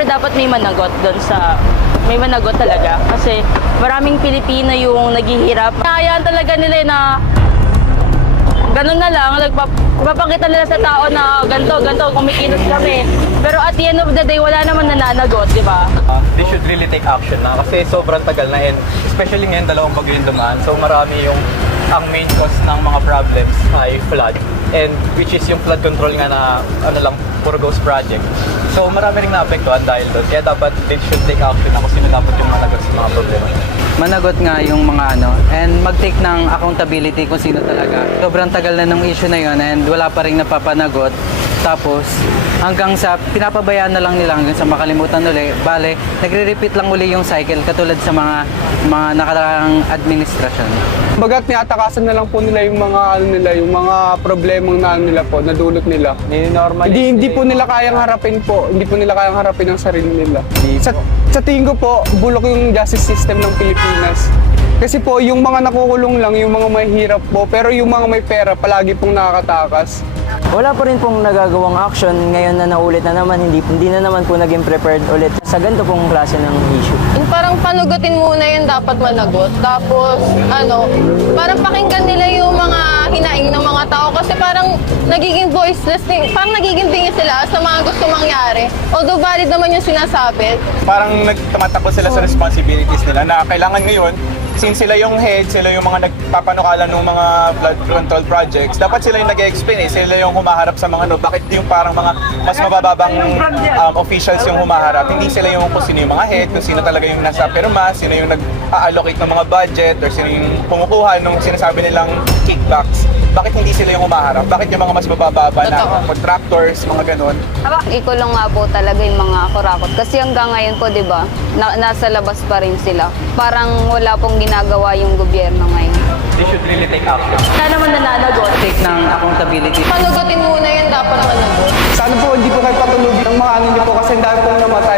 syempre dapat may managot doon sa may managot talaga kasi maraming Pilipino yung naghihirap. Kaya talaga nila na ganun na lang, nagpapakita nila sa tao na ganito, kumikilos kami. Pero at the end of the day, wala naman nananagot, di ba? They should really take action na kasi sobrang tagal na and especially ngayon dalawang bagyo yung dumaan. So marami yung ang main cause ng mga problems ay flood and which is yung flood control nga na ano lang puro ghost project. So marami ring naapektuhan dahil doon. Kaya dapat they should take action na kung sino dapat yung managot sa mga problema. Managot nga yung mga and mag-take ng accountability kung sino talaga. Sobrang tagal na ng issue na yun and wala pa rin napapanagot. Tapos hanggang sa pinapabayaan na lang nila hanggang sa makalimutan uli. Bale, nagre-repeat lang uli yung cycle katulad sa mga nakaraang administrasyon. Bagat niatakasan na lang po nila yung mga problemang nila po, nadulot nila. Hindi po nila kayang harapin po. Hindi po nila kayang harapin ang sarili nila. Sa tingin ko po, bulok yung justice system ng Pilipinas. Kasi po, yung mga nakukulong lang, yung mga mahihirap po, pero yung mga may pera, palagi pong nakakatakas. Wala pa rin pong nagagawang action. Ngayon na naulit na naman, hindi na naman po naging prepared ulit sa ganito pong klase ng issue. Yung parang panugutin muna yung dapat managot. Tapos, parang pakinggan nila yung mga hinaing ng mga tao kasi parang nagiging voiceless, parang nagiging bingi sila sa mga gusto mangyari. Although valid naman yung sinasabi. Parang tumatakbo sila sa responsibilities nila na kailangan ngayon since sila yung head, sila yung mga nagpapanukala ng mga flood control projects, dapat sila yung nag-explain sila yung humaharap sa mga bakit yung parang mga mas mabababang officials yung humaharap, hindi sila yung kung sino yung mga head, kung sino talaga yung nasa pirma, sino yung nag-allocate ng mga budget, or sino yung kumukuha nung sinasabi nilang kickbacks. Bakit hindi sila yung humaharap? Bakit yung mga mas mabababa na contractors, mga ganun? Ikulong nga po talaga yung mga kurakot. Kasi hanggang ngayon po, di ba, nasa labas pa rin sila. Parang wala pong ginagawa yung gobyerno ngayon. They should really take action. Wala naman nananagot. Take ng accountability. Panugutin muna yung dapat managot. Sana po hindi po kayo patulogin ng mga niyo po kasi dahil pong namatay.